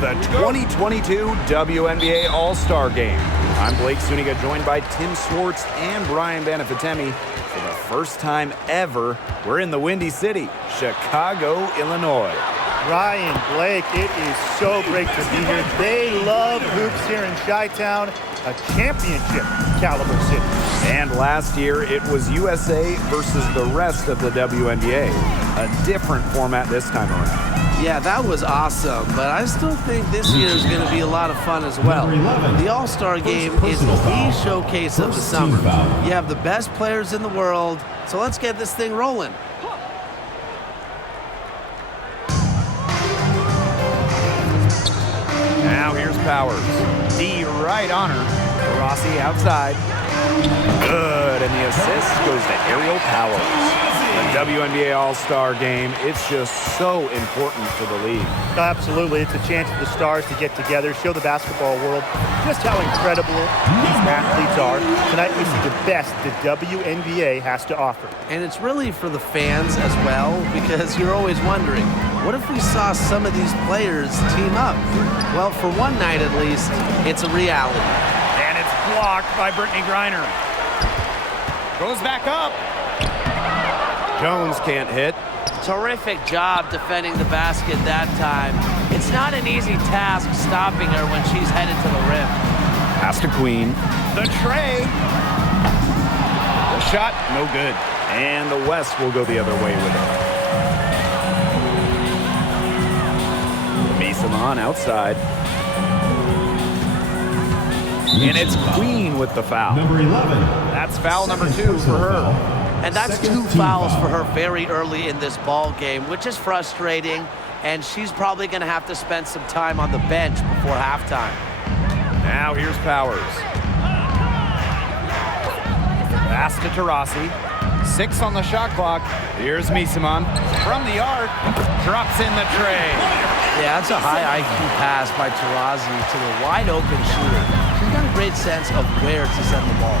The 2022 WNBA All-Star Game. I'm Blake Zuniga, joined by Tim Swartz and Brian Banafitemi. For the first time ever, we're in the Windy City, Chicago, Illinois. Ryan, Blake, it is so great to be here. They love hoops here in Chi-Town, a championship caliber city. And last year, it was USA versus the rest of the WNBA. A different format this time around. Yeah, that was awesome, but I still think this year is going to be a lot of fun as well. The All-Star Game is the showcase of the summer. You have the best players in the world, so let's get this thing rolling. Now here's Powers. D right on her. Rossi outside. Good, and the assist goes to Ariel Powers. The WNBA All-Star Game, it's just so important to the league. Absolutely, it's a chance for the stars to get together, show the basketball world just how incredible these athletes are. Tonight we see the best the WNBA has to offer. And it's really for the fans as well, because you're always wondering, what if we saw some of these players team up? Well, for one night at least, it's a reality. And it's blocked by Brittany Griner. Goes back up. Jones can't hit. Terrific job defending the basket that time. It's not an easy task stopping her when she's headed to the rim. Pass to Queen. The tray. The shot, no good. And the West will go the other way with it. Mason outside. And it's Queen with the foul. Number 11. That's foul number 2 for her. And that's 2 fouls for her very early in this ball game, which is frustrating. And she's probably going to have to spend some time on the bench before halftime. Now here's Powers. Pass to Taurasi. 6 on the shot clock. Here's Misaman from the arc. Drops in the tray. Yeah, that's a high IQ pass by Taurasi to the wide open shooter. She's got a great sense of where to send the ball.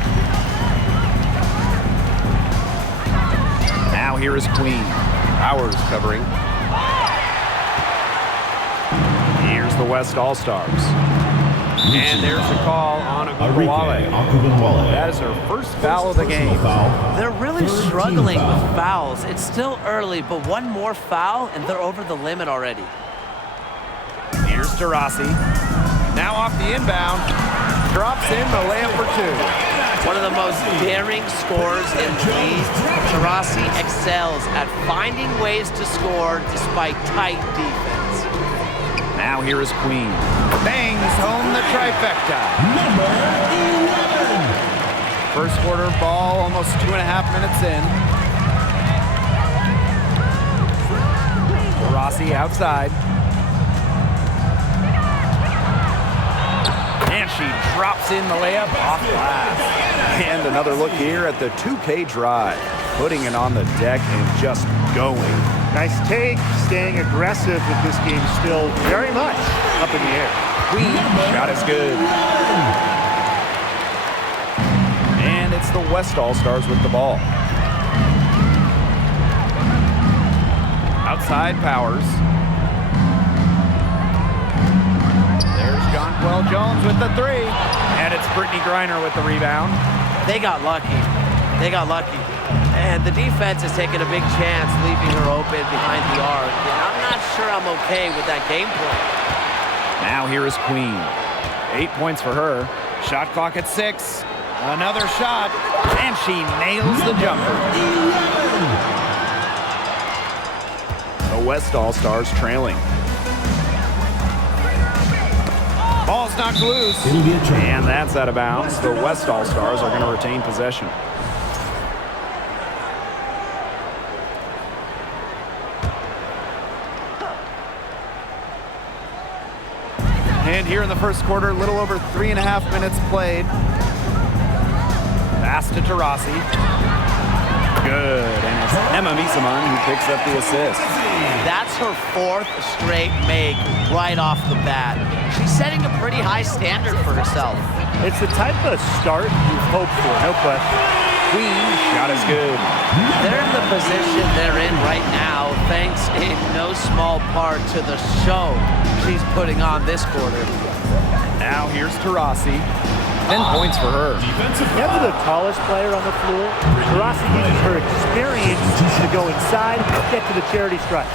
Now here is Queen. Powers covering. Here's the West All-Stars. And there's the call on Agubuwale. That is her first foul of the game. They're really struggling with fouls. It's still early, but one more foul, and they're over the limit already. Here's Taurasi. Now off the inbound. Drops in the layup for 2. One of the most daring scorers in the league. Taurasi excels at finding ways to score despite tight defense. Now here is Queen. Bangs home the trifecta. Number 11. First quarter ball, almost 2.5 minutes in. Rossi outside. And she drops in the layup off glass. And another look here at the 2K drive. Putting it on the deck and just going. Nice take, staying aggressive with this game still very much up in the air. Queen, shot is good. And it's the West All-Stars with the ball. Outside Powers. There's Jonquel Jones with the 3. And it's Brittany Griner with the rebound. They got lucky. They got lucky. And the defense is taking a big chance, leaving her open behind the arc. And I'm not sure I'm okay with that game plan. Now here is Queen. 8 points for her. Shot clock at 6. Another shot. And she nails the jumper. The West All-Stars trailing. Ball's knocked loose. And that's out of bounds. The West All-Stars are going to retain possession. And here in the first quarter, a little over 3.5 minutes played. Pass to Taurasi. Good, and it's Emma Misaman who picks up the assist. That's her 4th straight make right off the bat. She's setting a pretty high standard for herself. It's the type of start you hope for, no question. Queen, shot is good. They're in the position they're in right now thanks in no small part to the show she's putting on this quarter. Now here's Taurasi. 10 points for her. Never the tallest player on the floor. Taurasi uses her experience to go inside, get to the charity stripe.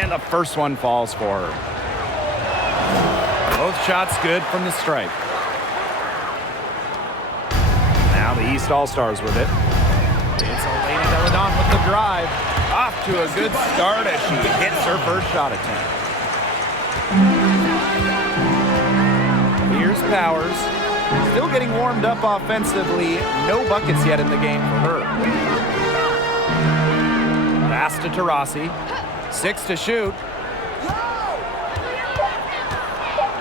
And the first one falls for her. Both shots good from the stripe. Now the East All-Stars with it. It's Elena Deladon with the drive. Off to a good start as she hits her first shot attempt. Here's Powers. Still getting warmed up offensively. No buckets yet in the game for her. Pass to Taurasi. 6 to shoot.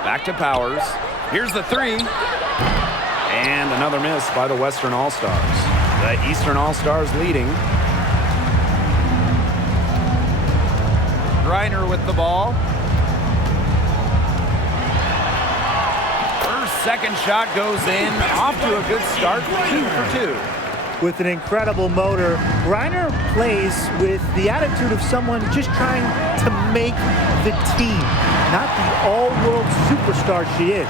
Back to Powers. Here's the 3. And another miss by the Western All-Stars. The Eastern All-Stars leading. Griner with the ball. Her second shot goes in. Off to a good start. 2 for 2. With an incredible motor, Griner plays with the attitude of someone just trying to make the team, not the all-world superstar she is.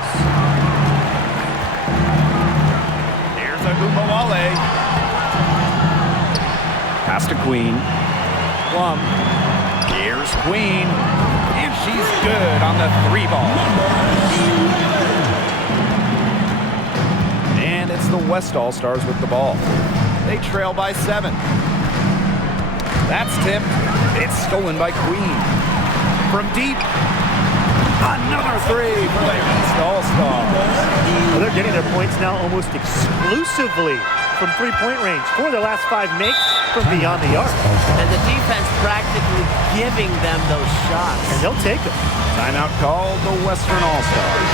Here's Agumawale. Pass to Queen. Plum. Here's Queen. And she's good on the 3 ball. And it's the West All-Stars with the ball. They trail by 7. That's tipped. It's stolen by Queen. From deep. Another 3 for the East All-Stars. Well, they're getting their points now almost exclusively from three-point range. 4 of their last 5 makes from beyond the arc. And the defense practically giving them those shots. And they'll take them. Timeout called the Western All-Stars.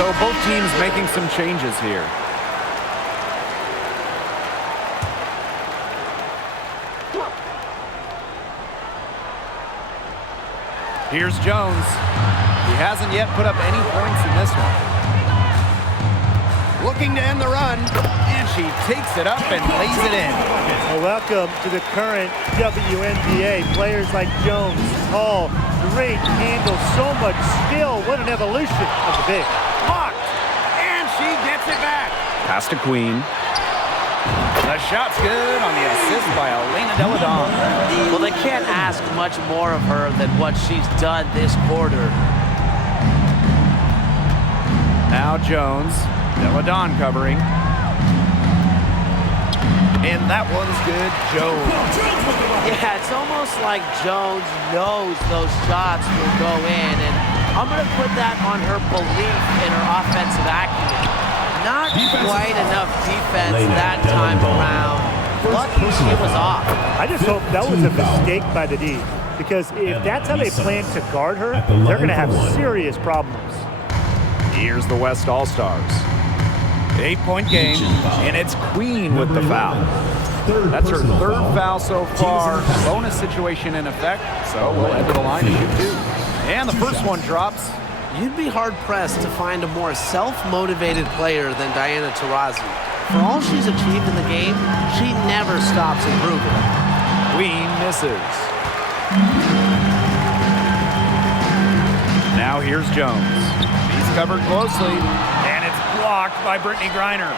So both teams making some changes here. Here's Jones. He hasn't yet put up any points in this one. Looking to end the run, and she takes it up and lays it in. Well, welcome to the current WNBA. Players like Jones, tall, great handle, so much skill. What an evolution of the big. Blocked, and she gets it back. Pass to Queen. The shot's good on the assist by Elena Deladon. Well, they can't ask much more of her than what she's done this quarter. Now Jones. Deladon covering. And that one's good. Jones. Yeah, it's almost like Jones knows those shots will go in. And I'm going to put that on her belief in her offensive acumen. Not quite enough defense that time around. Lucky she was off. I just hope that was a mistake by the D, because if that's how they plan to guard her, they're going to have serious problems. Here's the West All-Stars. 8-point game, and it's Queen with the foul. That's her third foul so far. Bonus situation in effect, so we'll head to the line to shoot 2. And the first one drops. You'd be hard-pressed to find a more self-motivated player than Diana Taurasi. For all she's achieved in the game, she never stops improving. Queen misses. Now here's Jones. He's covered closely, and it's blocked by Brittany Griner.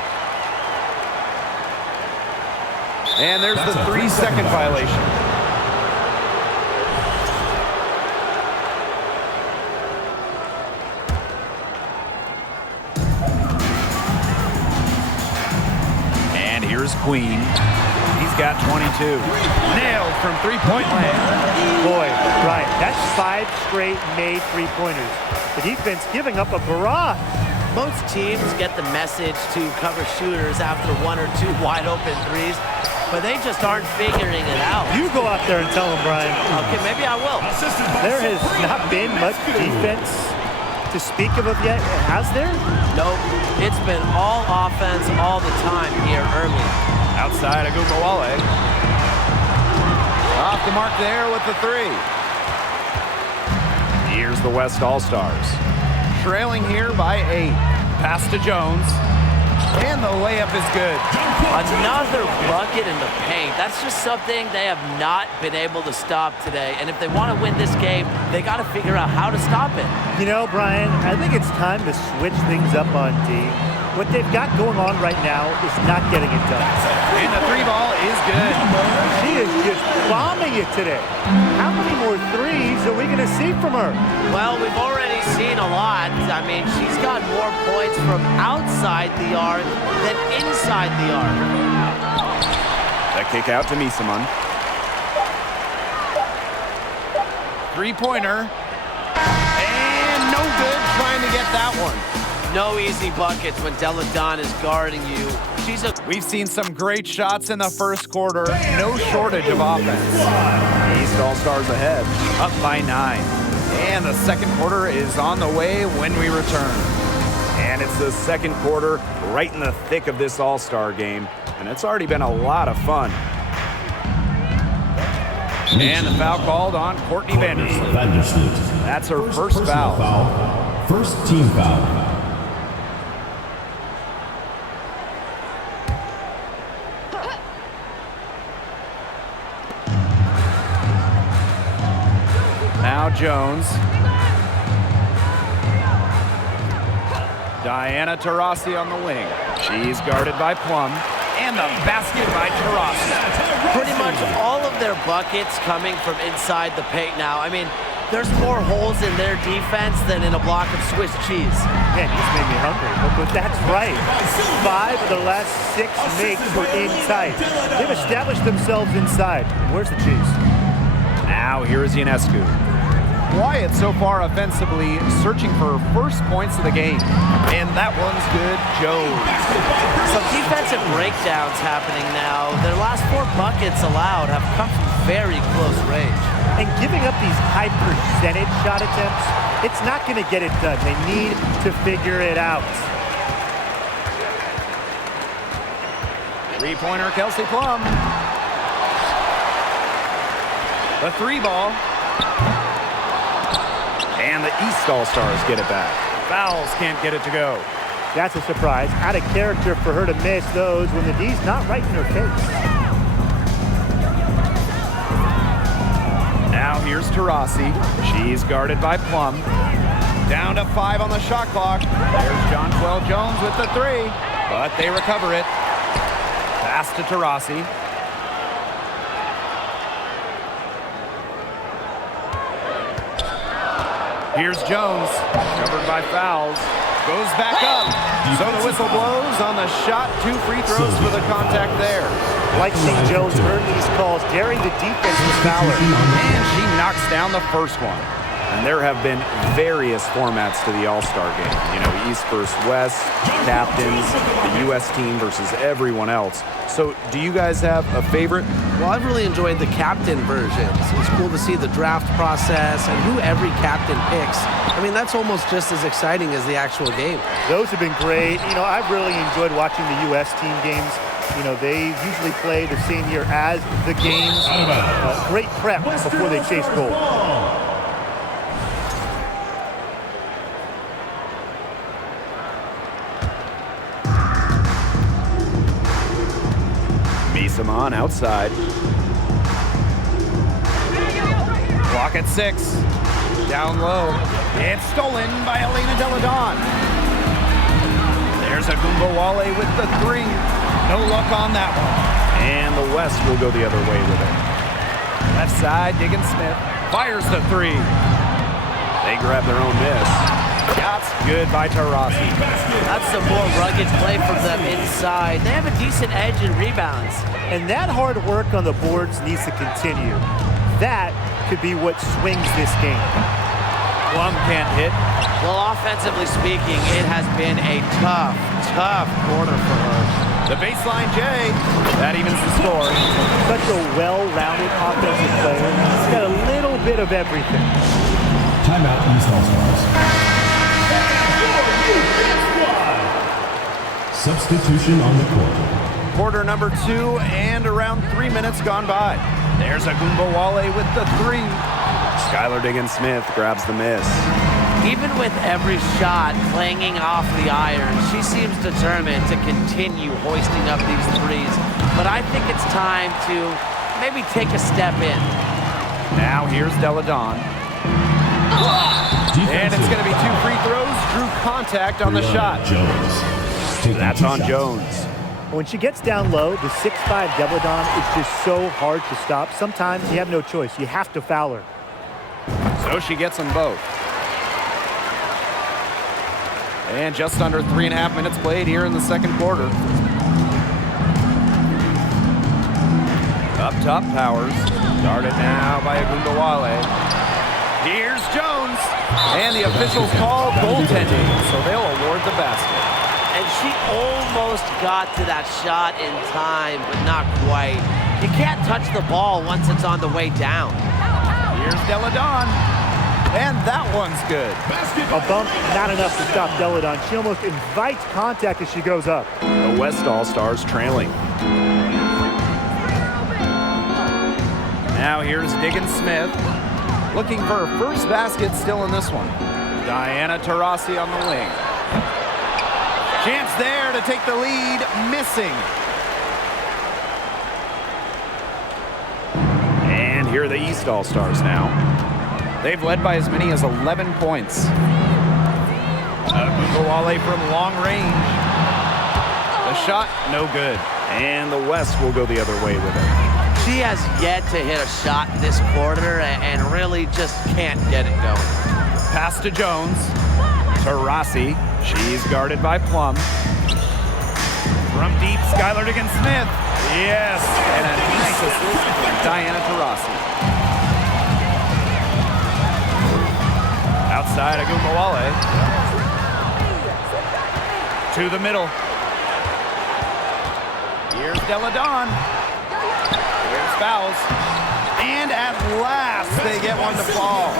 And there's the 3-second violation. Here's Queen. He's got 22. Nailed from 3-point land. Boy, Brian, that's 5 straight made 3-pointers. The defense giving up a barrage. Most teams get the message to cover shooters after 1 or 2 wide open threes, but they just aren't figuring it out. You go out there and tell them, Brian. Okay, maybe I will. There has not been much defense to speak of yet, has there? Nope. It's been all offense all the time here early. Outside Agumawale. Off the mark there with the 3. Here's the West All-Stars. Trailing here by 8. Pass to Jones. And the layup is good. Another bucket in the paint. That's just something they have not been able to stop today. And if they want to win this game, they got to figure out how to stop it. You know, Brian, I think it's time to switch things up on D. What they've got going on right now is not getting it done. And the three ball is good. She is just bombing it today. How many more threes are we going to see from her? Well, we've already seen a lot. I mean, she's got more points from outside the arc than inside the arc. That kick out to Misaman. Three-pointer. And no good trying to get that one. No easy buckets when Deladon is guarding you. We've seen some great shots in the first quarter. No shortage of offense. East All-Stars ahead, up by 9. And the second quarter is on the way when we return. And it's the second quarter right in the thick of this All-Star game. And it's already been a lot of fun. And the foul called on Courtney Vandersloot. That's her first foul. First team foul. Now Jones. Diana Taurasi on the wing. She's guarded by Plum. And the basket by Taurasi. Pretty much all of their buckets coming from inside the paint now. I mean, there's more holes in their defense than in a block of Swiss cheese. Man, you just made me hungry. But that's right. 5 of the last 6 makes were in tight. They've established themselves inside. Where's the cheese? Now here is Ionescu. Wyatt so far offensively searching for first points of the game. And that one's good. Jones. Some defensive breakdowns happening now. Their last 4 buckets allowed have come from very close range. And giving up these high percentage shot attempts, it's not going to get it done. They need to figure it out. Three-pointer, Kelsey Plum. The three ball. And the East All-Stars get it back. Fouls can't get it to go. That's a surprise. Out of character for her to miss those when the D's not right in her face. Now here's Taurasi. She's guarded by Plum. Down to 5 on the shot clock. There's Jonquel Jones with the 3. But they recover it. Pass to Taurasi. Here's Jones, covered by fouls. Goes back up. So the whistle blows on the shot. 2 free throws for the contact there. Like seeing Jones earn these calls, daring the defense's foul. And she knocks down the first one. And there have been various formats to the All-Star game. You know, East versus West, captains, the U.S. team versus everyone else. So do you guys have a favorite? Well, I've really enjoyed the captain versions. It's cool to see the draft process and who every captain picks. I mean, that's almost just as exciting as the actual game. Those have been great. You know, I've really enjoyed watching the U.S. team games. You know, they usually play the same year as the games. Great prep before they chase goal. Misaman outside. Clock at 6. Down low. It's stolen by Elena Deladon. There's a Gumbawale with the 3. No luck on that one. And the West will go the other way with it. Left side, Diggins Smith fires the 3. They grab their own miss. Shots good by Taurasi. That's some more rugged play from them inside. They have a decent edge in rebounds. And that hard work on the boards needs to continue. That could be what swings this game. Plum can't hit. Well, offensively speaking, it has been a tough quarter for her. The baseline J. That evens the score. Such a well-rounded offensive player. He's got a little bit of everything. Timeout, East All-Stars. Substitution on the court. Quarter number 2 and around 3 minutes gone by. There's a Gumbawale with the 3. Skylar Diggins Smith grabs the miss. Even with every shot clanging off the iron, she seems determined to continue hoisting up these threes. But I think it's time to maybe take a step in. Now here's Deladon. And it's going to be 2 free throws. Drew contact on the shot. That's on Jones. When she gets down low, the 6'5" Deladon is just so hard to stop. Sometimes you have no choice. You have to foul her. So she gets them both. And just under 3.5 minutes played here in the second quarter. Up top, Powers. Guarded now by Agumbawale. Here's Jones. And the officials call goaltending, so they'll award the basket. And she almost got to that shot in time, but not quite. You can't touch the ball once it's on the way down. Here's Deladon. And that one's good. A bump, not enough to stop Deladon. She almost invites contact as she goes up. The West All-Stars trailing. Now here's Diggins Smith. Looking for her first basket still in this one. Diana Taurasi on the wing. Chance there to take the lead, missing. And here are the East All-Stars now. They've led by as many as 11 points. Agumbawale from long range. The shot, no good. And the West will go the other way with it. She has yet to hit a shot this quarter and really just can't get it going. Pass to Jones. Taurasi. She's guarded by Plum. From deep, Skylar Diggins-Smith. Yes, and a nice assist from Diana Taurasi. Outside, Agumbawale. To the middle. Here's Deladon. Here's fouls. And at last, they get one to fall.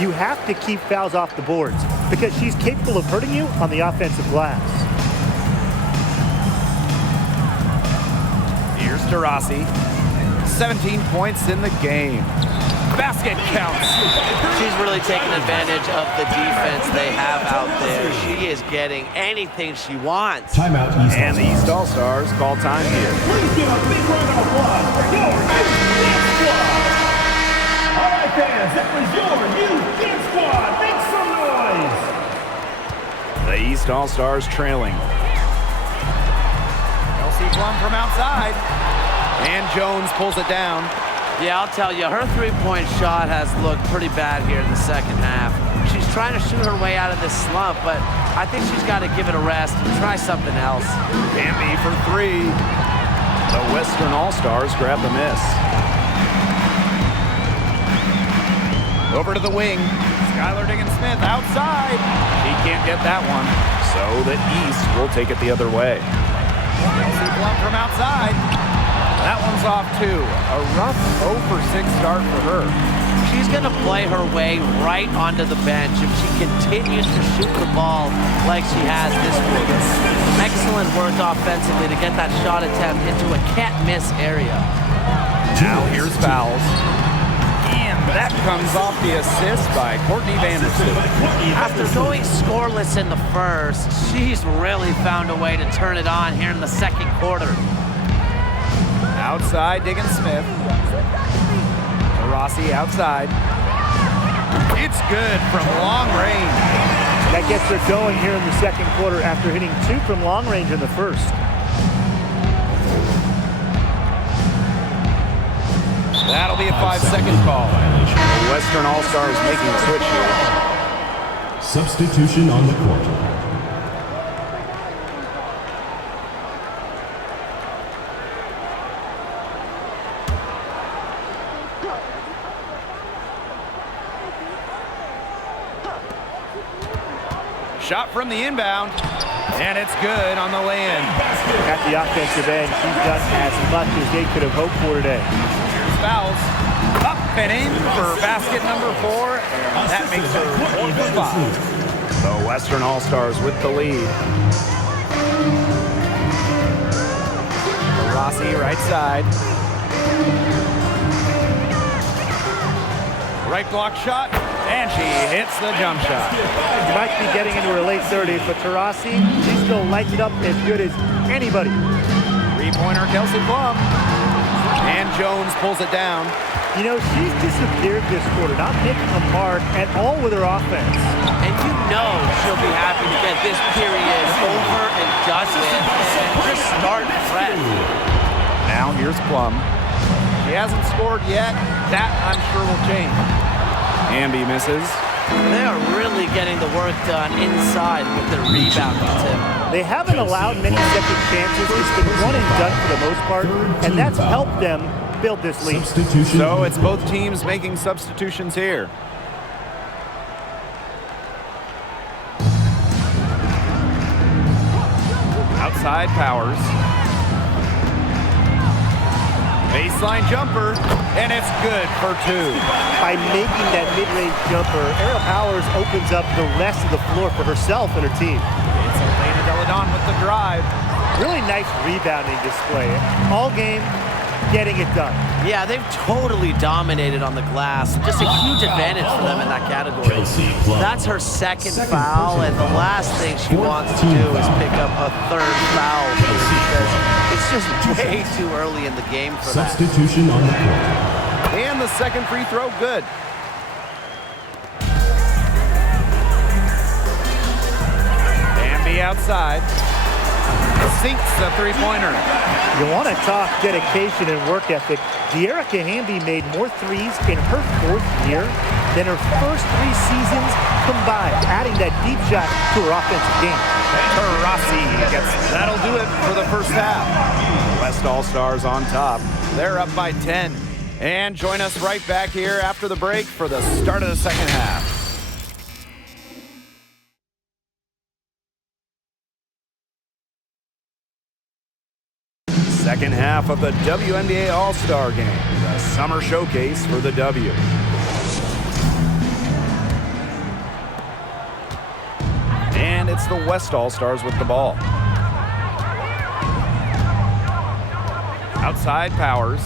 You have to keep fouls off the boards because she's capable of hurting you on the offensive glass. Here's Taurasi. 17 points in the game. Basket counts. She's really taking advantage of the defense they have out there. She is getting anything she wants. Timeout, East And the East All-Stars call time here. Please give a big round of applause for your Youth Squad. All right, fans, that was your Youth Squad. Make some noise. The East All-Stars trailing. Kelsey Plum from outside. And Jones pulls it down. Yeah, I'll tell you, her three-point shot has looked pretty bad here in the second half. She's trying to shoot her way out of this slump, but I think she's got to give it a rest and try something else. Bambi for 3. The Western All-Stars grab the miss. Over to the wing. Skylar Diggins-Smith outside. He can't get that one, so the East will take it the other way. Kelsey Plum from outside. That one's off too. A rough 0 for 6 start for her. She's going to play her way right onto the bench if she continues to shoot the ball like she has this quarter. Excellent work offensively to get that shot attempt into a can't-miss area. Now here's fouls. And that comes off the assist by Courtney Vanderson. After going scoreless in the first, she's really found a way to turn it on here in the second quarter. Outside, Diggins-Smith. Taurasi outside. It's good from long range. That gets her going here in the second quarter after hitting 2 from long range in the first. That'll be a 5-second call. The Western All-Stars making a switch here. Substitution on the court. Shot from the inbound, and it's good on the lay-in. At the offensive end, she's done as much as they could have hoped for today. Here's fouls. Up and in for basket number 4, and that makes her 4 for 5. The Western All-Stars with the lead. Rossi right side. Right block shot, And she hits the jump shot. She might be getting into her late 30s, but Taurasi, she still lights it up as good as anybody. Three-pointer Kelsey Plum. And Jones pulls it down. You know, she's disappeared this quarter, not making a mark at all with her offense. And you know she'll be happy to get this period over and done with and just start fresh. Now here's Plum. She hasn't scored yet. That, I'm sure, will change. Hamby misses. They are really getting the work done inside with their rebounding tip. They haven't allowed many second chances. It's been one and done for the most part, and that's helped them build this lead. So it's both teams making substitutions here. Outside Powers. Baseline jumper, and it's good for two. By making that mid-range jumper, Ariel Powers opens up the rest of the floor for herself and her team. It's Elena Deladon with the drive. Really nice rebounding display. All game, getting it done. Yeah, they've totally dominated on the glass. Just a huge advantage for them in that category. That's her second foul, and the last thing she wants to do is pick up a third foul here because it's just way too early in the game for that. Substitution on the court. And the second free throw, good. Bambi outside. Sinks the three-pointer. You want to talk dedication and work ethic. Dearica Hamby made more threes in her fourth year than her first 3 seasons combined, adding that deep shot to her offensive game. Taurasi gets, that'll do it for the first half. West All-Stars on top. They're up by 10. And join us right back here after the break for the start of the second half. Second half of the WNBA All-Star Game, the summer showcase for the W. And it's the West All-Stars with the ball. Outside Powers.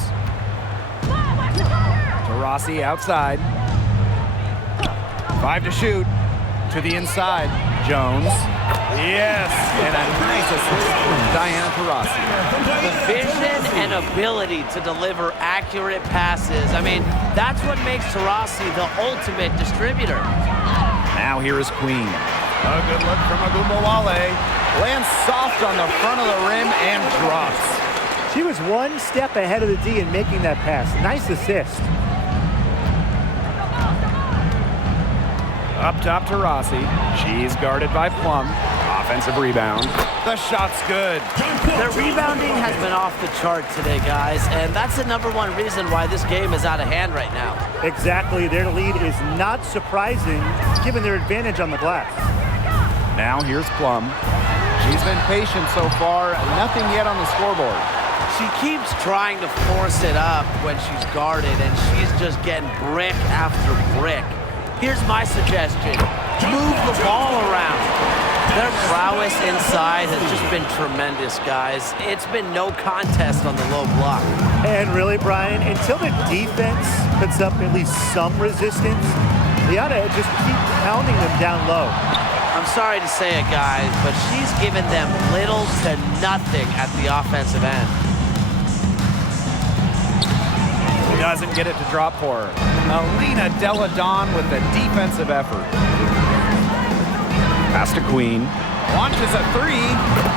Taurasi outside. 5 to shoot. To the inside. Jones. Yes, and a nice assist from Diana Taurasi. The vision and ability to deliver accurate passes. I mean, that's what makes Taurasi the ultimate distributor. Now here is Queen. A good look from Agumbawale. Lands soft on the front of the rim and drops. She was one step ahead of the D in making that pass. Nice assist. Up top to Rossi. She's guarded by Plum. Offensive rebound. The shot's good. Their rebounding has been off the chart today, guys, and that's the #1 reason why this game is out of hand right now. Exactly. Their lead is not surprising given their advantage on the glass. Now here's Plum. She's been patient so far. Nothing yet on the scoreboard. She keeps trying to force it up when she's guarded, and she's just getting brick after brick. Here's my suggestion. Move the ball around. Their prowess inside has just been tremendous, guys. It's been no contest on the low block. And really, Brian, until the defense puts up at least some resistance, they ought to just keep pounding them down low. I'm sorry to say it, guys, but she's given them little to nothing at the offensive end. Doesn't get it to drop for her. Alina Deladon with the defensive effort. Pass to Queen. Launches a 3.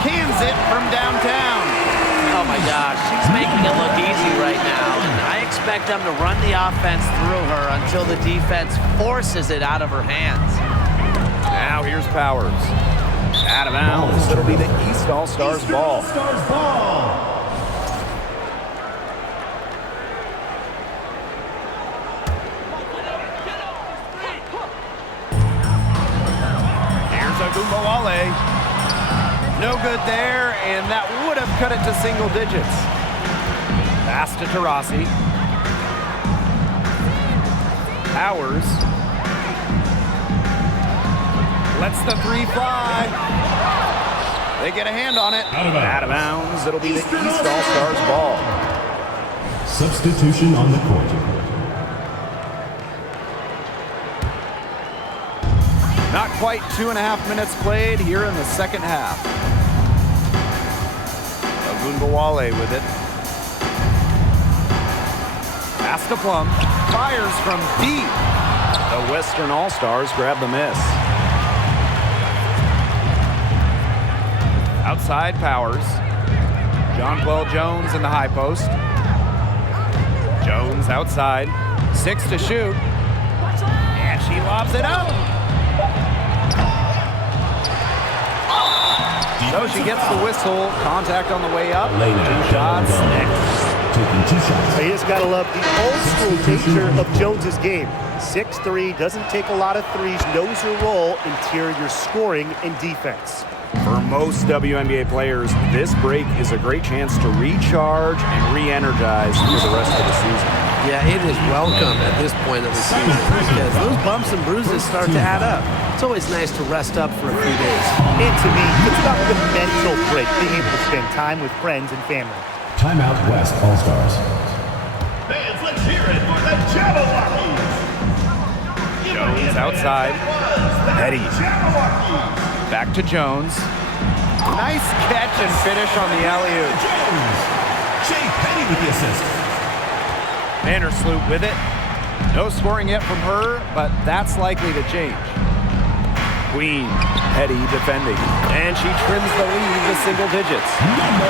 Cans it from downtown. Oh my gosh, she's making it look easy right now. I expect them to run the offense through her until the defense forces it out of her hands. Now here's Powers. Out of bounds. It'll be the East All-Stars ball. Agumbawale. No good there, and that would have cut it to single digits. Pass to Taurasi. Powers. Lets the 3 fly. They get a hand on it. Out of bounds. It'll be the East All-Stars ball. Substitution on the court. Not quite 2.5 minutes played here in the second half. Buildawale with it. Pass to Plum. Fires from deep. The Western All-Stars grab the miss. Outside Powers. Jonquel Jones in the high post. Jones outside. 6 to shoot. And she lobs it up. So she gets the whistle. Contact on the way up. 2 shots next. Taking 2 shots. You just got to love the old school nature of Jones's game. 6'3", doesn't take a lot of threes, knows her role, interior scoring and defense. For most WNBA players, this break is a great chance to recharge and re-energize for the rest of the season. Yeah, it is welcome at this point of the season because those bumps and bruises start to add up. It's always nice to rest up for a few days. And to me, it's about the mental break, being able to spend time with friends and family. Timeout West All-Stars. Fans, let's hear it for the Jabberwockies. Jones outside. Petty. Back to Jones. Nice catch and finish on the alley-oop. Jay Petty with the assist. Vandersloot with it. No scoring yet from her, but that's likely to change. Queen, Petty defending. And she trims the lead to single digits.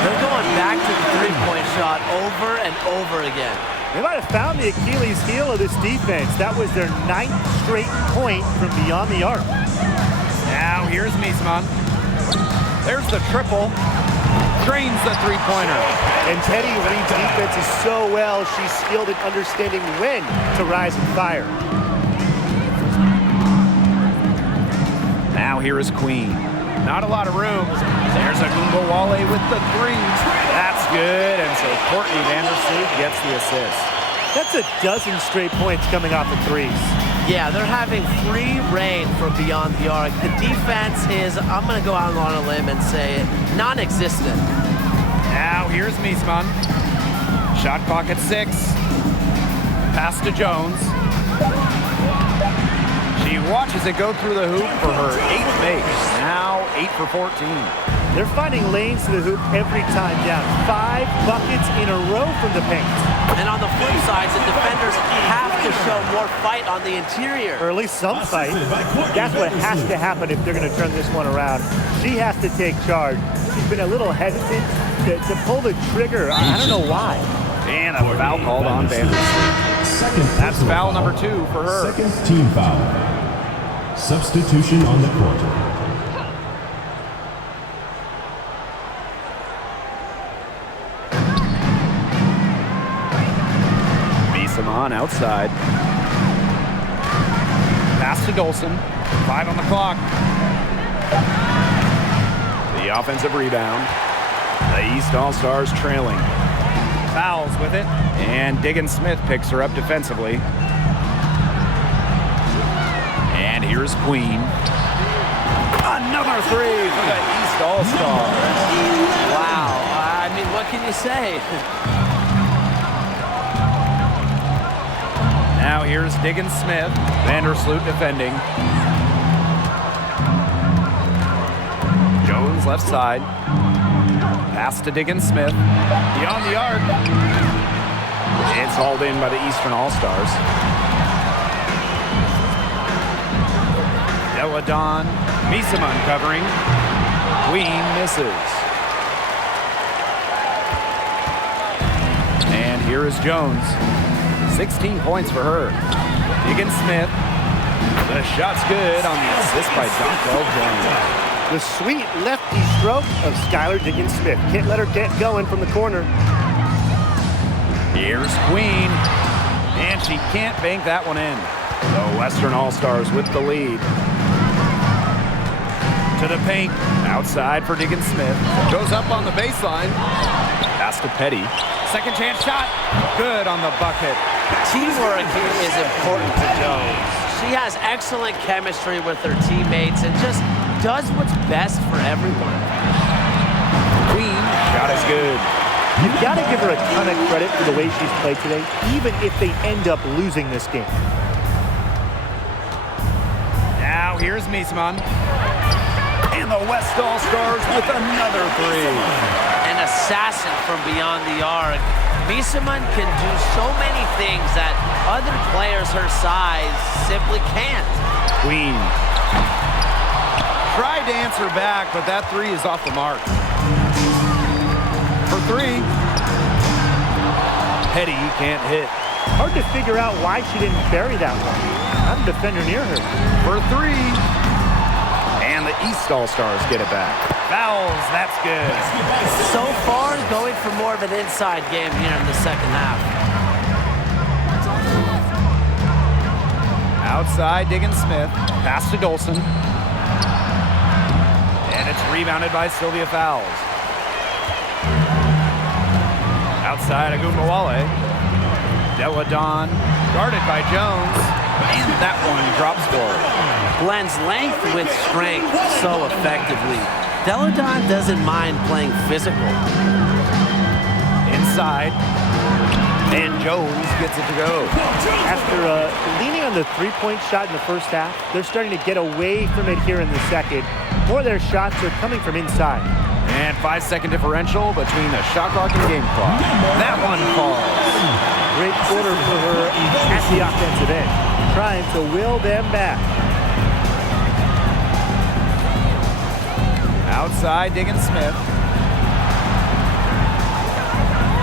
They're going back to the three-point shot over and over again. They might have found the Achilles heel of this defense. That was their 9th straight point from beyond the arc. Now here's Miesman. There's the triple. Drains the three-pointer. And Teddy reads defenses so well, she's skilled at understanding when to rise and fire. Now here is Queen. Not a lot of room. There's Buildawale with the 3. That's good. And so Courtney Vandersloot gets the assist. That's a dozen straight points coming off the threes. Yeah, they're having free reign from beyond the arc. The defense is, I'm going to go out on a limb and say, non-existent. Now here's Miesman. Shot clock at 6. Pass to Jones. She watches it go through the hoop for her 8th make. Now 8 for 14. They're finding lanes to the hoop every time down. 5 buckets in a row from the paint. And on the flip side, the defenders have to show more fight on the interior. Or at least some fight. That's what has to happen if they're going to turn this one around. She has to take charge. She's been a little hesitant to pull the trigger. I don't know why. And a foul called on Vandersloot. That's foul number 2 for her. Second team foul. Substitution on the court. Simon outside. Pass to Dolson. 5 on the clock. The offensive rebound. The East All-Stars trailing. Fouls with it. And Diggins Smith picks her up defensively. And here's Queen. Another 3 for the East All-Stars. Wow. I mean, what can you say? Now here's Diggins Smith. Vandersloot defending. Jones left side. Pass to Diggins Smith. Beyond the arc. It's hauled in by the Eastern All-Stars. Deladon. Miesman covering. Queen misses. And here is Jones. 16 points for her. Diggins Smith. The shot's good on the assist by Jonquel Jones. The sweet lefty stroke of Skylar Diggins Smith. Can't let her get going from the corner. Here's Queen. And she can't bank that one in. The Western All-Stars with the lead. To the paint. Outside for Diggins Smith. Goes up on the baseline. Pass to Petty. Second chance shot. Good on the bucket. Teamwork is important to Jones. She has excellent chemistry with her teammates and just does what's best for everyone. Queen. Shot is good. You've got to give her a ton of credit for the way she's played today, even if they end up losing this game. Now here's Miesman. And the West All-Stars with another three. An assassin from beyond the arc. Miesman can do so many things that other players her size simply can't. Queen. Tried to answer back, but that three is off the mark. For three. Petty can't hit. Hard to figure out why she didn't bury that one. Not a defender near her. For three. And the East All-Stars get it back. Fouls, that's good. So far, going for more of an inside game here in the second half. Outside, Diggins Smith. Pass to Dolson. And it's rebounded by Sylvia Fowles. Outside, Agumbawale. Della Don, guarded by Jones. And that one drops forward. Blends length with strength so effectively. Della Don doesn't mind playing physical. Inside. And Jones gets it to go. After leaning on the three-point shot in the first half, they're starting to get away from it here in the second. More of their shots are coming from inside. And 5-second differential between the shot clock and game clock. That one falls. Great quarter for her at the offensive end, trying to will them back. Outside, Diggins Smith.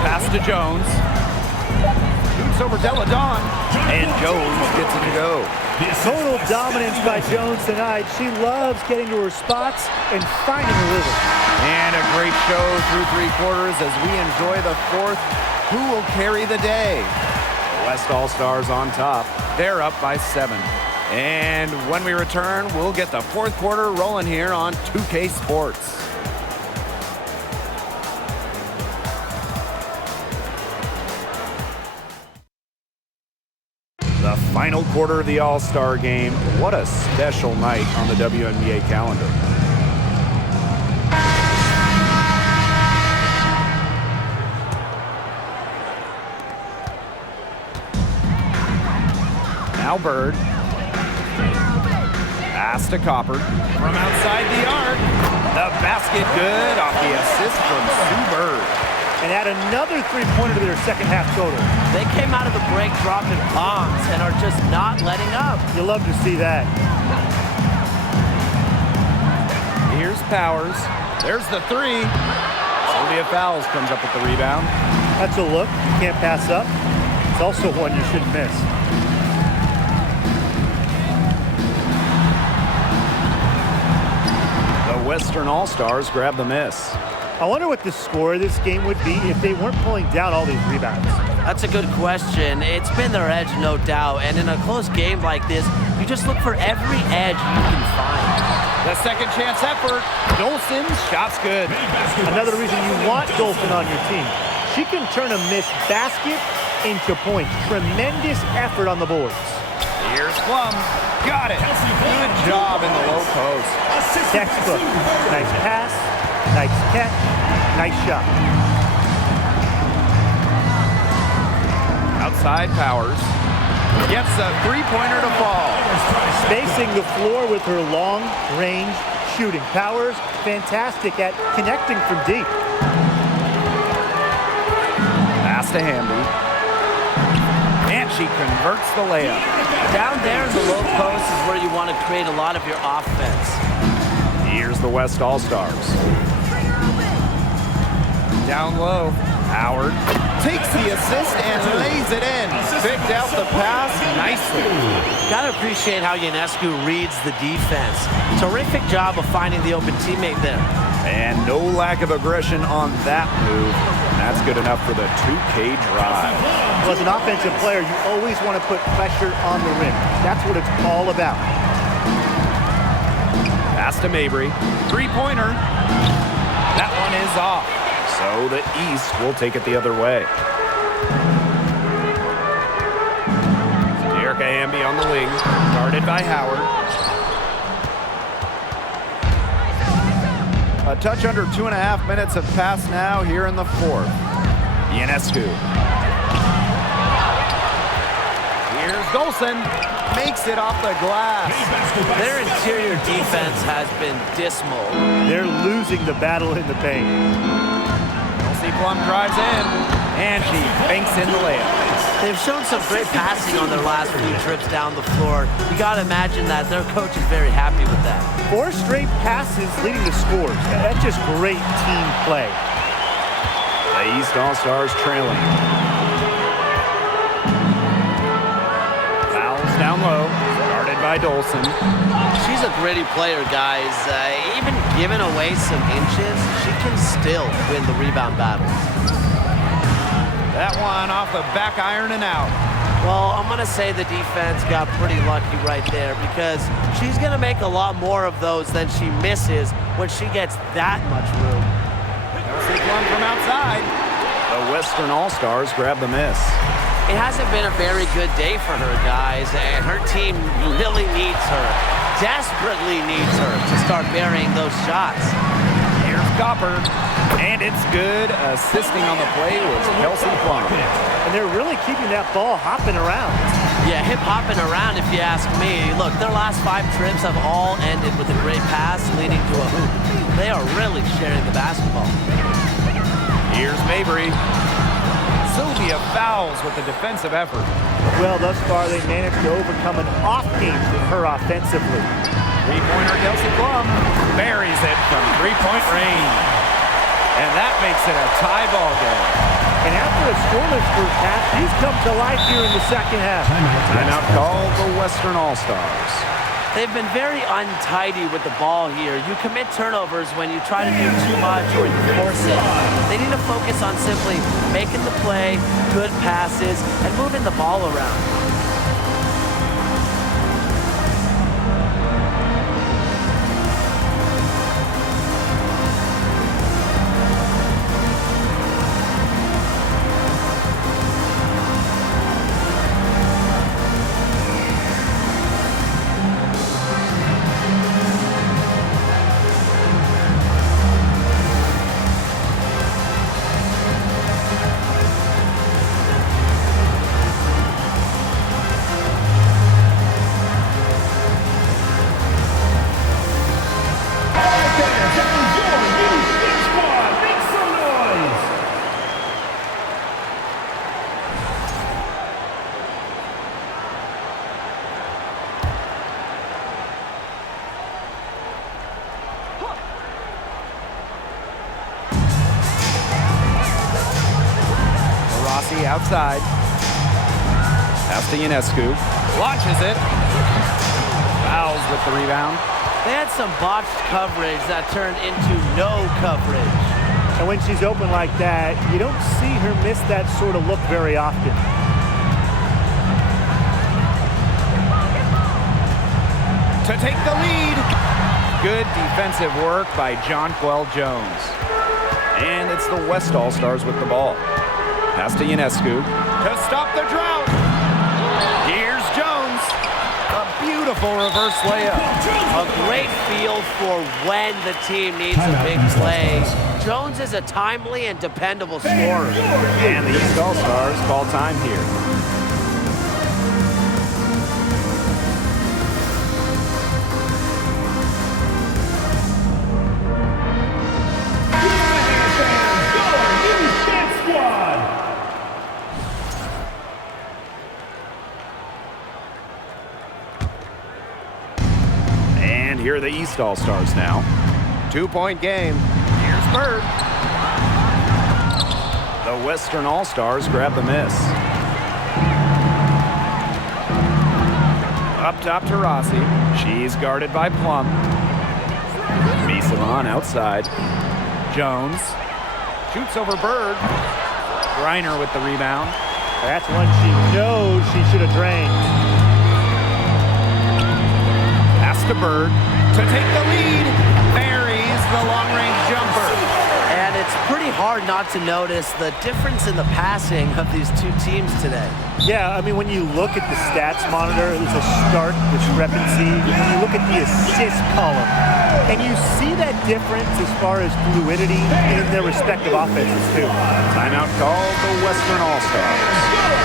Pass to Jones. Shoots over Della Don. And Jones gets it to go. Total dominance by Jones tonight. She loves getting to her spots and finding her rhythm. And a great show through three quarters as we enjoy the fourth. Who will carry the day? West All-Stars on top. They're up by 7. And when we return, we'll get the fourth quarter rolling here on 2K Sports. The final quarter of the All-Star game. What a special night on the WNBA calendar. Now Bird. Pass to Copper. From outside the arc. The basket good off the assist from Sue Bird. And add another three-pointer to their second half total. They came out of the break dropping bombs and are just not letting up. You love to see that. Here's Powers. There's the three. Sylvia Fowles comes up with the rebound. That's a look you can't pass up. It's also one you shouldn't miss. The Western All-Stars grab the miss. I wonder what the score of this game would be if they weren't pulling down all these rebounds. That's a good question. It's been their edge, no doubt. And in a close game like this, you just look for every edge you can find. The second chance effort. Dolson's shot's good. Another reason you want Dolson on your team. She can turn a missed basket into points. Tremendous effort on the boards. Here's Plum. Got it. Good job in the low post. Textbook. Nice pass. Nice catch. Nice shot. Outside Powers. Gets a three-pointer to fall. Spacing the floor with her long-range shooting. Powers, fantastic at connecting from deep. Pass to Hamby. And she converts the layup. Down there in the low post is where you want to create a lot of your offense. Here's the West All-Stars. Down low. Howard takes the assist and lays it in. Picked out the pass nicely. Gotta appreciate how Ionescu reads the defense. Terrific job of finding the open teammate there. And no lack of aggression on that move. That's good enough for the 2K drive. Well, as an offensive player, you always want to put pressure on the rim. That's what it's all about. Pass to Mabry. Three-pointer. That one is off. So the East will take it the other way. Erica Hamby on the wing, guarded by Howard. A touch under 2.5 minutes have passed now here in the fourth. Ionescu. Here's Dolson. Makes it off the glass. Their interior defense has been dismal. They're losing the battle in the paint. Kelsey Plum drives in, and she banks in the layup. They've shown some great passing on their last few trips down the floor. You got to imagine that their coach is very happy with that. 4 straight passes leading to scores. That's just great team play. The East All-Stars trailing. Fouls down low, guarded by Dolson. She's a gritty player, guys. Even giving away some inches, she can still win the rebound battles. That one off the back iron and out. Well, I'm going to say the defense got pretty lucky right there because she's going to make a lot more of those than she misses when she gets that much room. Kelsey Plum from outside. The Western All-Stars grab the miss. It hasn't been a very good day for her, guys, and her team really needs her, desperately needs her to start burying those shots. Here's Copper, and it's good. Assisting on the play was Kelsey Plum. And they're really keeping that ball hopping around. Yeah, hip-hopping around if you ask me. Look, their last 5 trips have all ended with a great pass leading to a hoop. They are really sharing the basketball. Here's Mabry. Sylvia fouls with the defensive effort. Well, thus far, they managed to overcome an off game for her offensively. Three-pointer Kelsey Plum buries it from three-point range. And that makes it a tie ball game. And after a scoreless first half, these come to life here in the second half. Timeout called the Western All-Stars. They've been very untidy with the ball here. You commit turnovers when you try to do too much or you force it. They need to focus on simply making the play, good passes, and moving the ball around. Outside. Pass to Ionescu. Launches it. Fouls with the rebound. They had some botched coverage that turned into no coverage. And when she's open like that, you don't see her miss that sort of look very often. To take the lead. Good defensive work by Jonquel Jones. And it's the West All-Stars with the ball. Pass to Ionescu to stop the drought. Here's Jones. A beautiful reverse layup. A great feel for when the team needs a big play. Jones is a timely and dependable scorer. And the East All-Stars call time here. Here are the East All-Stars now. 2-point game. Here's Bird. The Western All-Stars grab the miss. Up top to Rossi. She's guarded by Plum. Misaman outside. Jones. Shoots over Bird. Griner with the rebound. That's one she knows she should have drained. Pass to Bird. To take the lead, buries the long-range jumper. And it's pretty hard not to notice the difference in the passing of these two teams today. Yeah, I mean, when you look at the stats monitor, there's a stark discrepancy. When you look at the assist column, and you see that difference as far as fluidity in their respective offenses, too. Timeout called the Western All-Stars.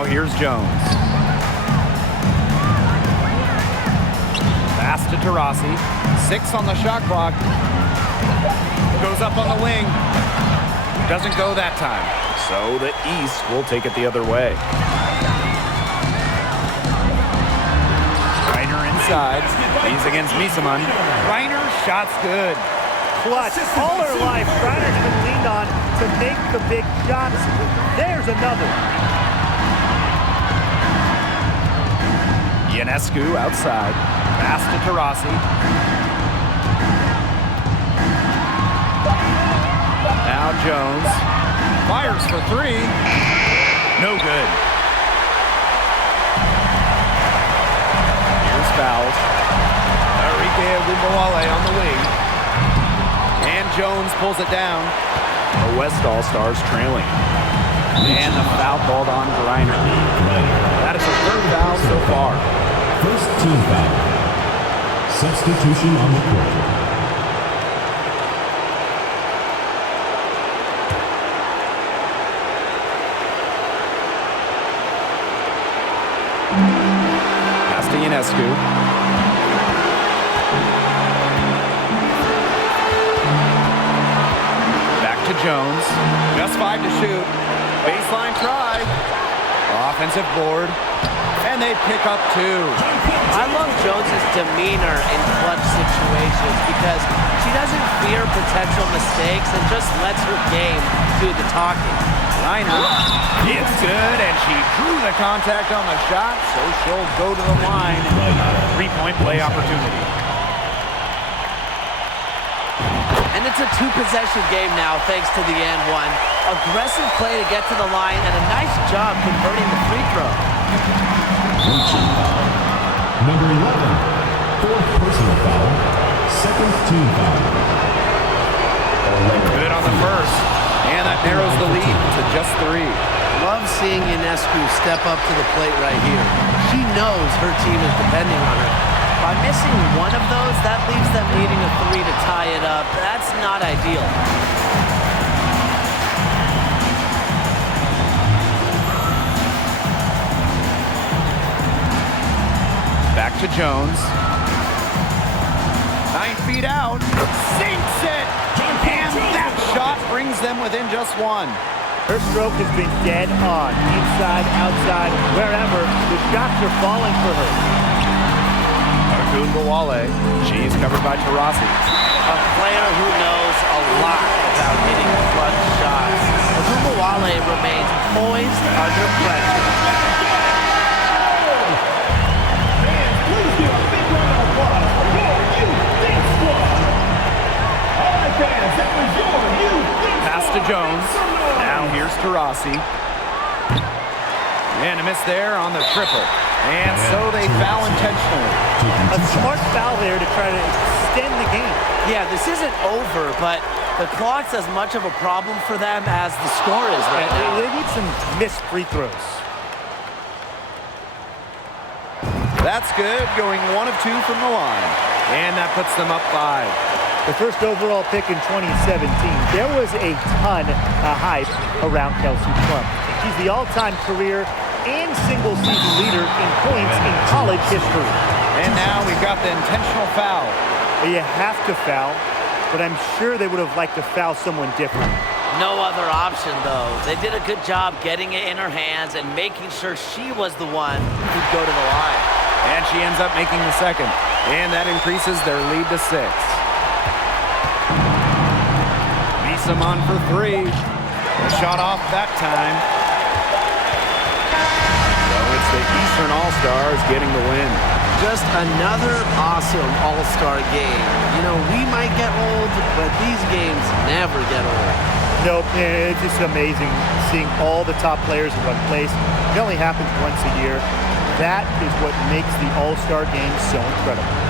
Now here's Jones. Pass to Taurasi. 6 on the shot clock. Goes up on the wing. Doesn't go that time. So the East will take it the other way. Reiner inside. He's against Misaman. Reiner, shot's good. Clutch. All her life, Reiner's been leaned on to make the big shots. There's another. Ionescu outside. Pass to Taurasi. Now Jones. Fires for 3. No good. Here's fouls. Enrique Agumbawale on the wing. And Jones pulls it down. The West All-Stars trailing. And the foul called on Reiner. That is the 3rd foul so far. First team foul. Substitution on the court. Pass to Ionescu. Back to Jones. Just 5 to shoot. Baseline try. Offensive board. And they pick up 2. I love Jones's demeanor in clutch situations because she doesn't fear potential mistakes and just lets her game do the talking. Reiner is good, and she drew the contact on the shot, so she'll go to the line. 3-point play opportunity. And it's a 2-possession game now, thanks to the and one. Aggressive play to get to the line, and a nice job converting the free throw. Number 11, 4th personal foul, 2nd team foul. Good on the first, and that narrows the lead to just 3. Love seeing Ionescu step up to the plate right here. She knows her team is depending on her. By missing one of those, that leaves them needing a 3 to tie it up. That's not ideal. Back to Jones. 9 feet out. Sinks it! And that shot brings them within just 1. Her stroke has been dead on. Inside, outside, wherever. The shots are falling for her. Agumbawale. She's covered by Taurasi. A player who knows a lot about hitting clutch shots. Agumbawale remains poised under pressure. Please give a big round of applause for your youth dance squad. All right, fans, that was your youth dance Pass to squad. Jones. Now here's Taurasi. And a miss there on the triple. And so they foul intentionally. A smart foul there to try to extend the game. Yeah, this isn't over, but the clock's as much of a problem for them as the score is right now. They need some missed free throws. That's good, going 1 of 2 from the line. And that puts them up 5. The first overall pick in 2017, there was a ton of hype around Kelsey Plum. She's the all-time career and single-season leader in points in college history. And now we've got the intentional foul. You have to foul, but I'm sure they would have liked to foul someone different. No other option, though. They did a good job getting it in her hands and making sure she was the one who'd go to the line. And she ends up making the second. And that increases their lead to 6. Misaman for 3. The shot off that time. So it's the Eastern All-Stars getting the win. Just another awesome All-Star game. You know, we might get old, but these games never get old. Nope, it's just amazing seeing all the top players in one place. It only happens once a year. That is what makes the All-Star game so incredible.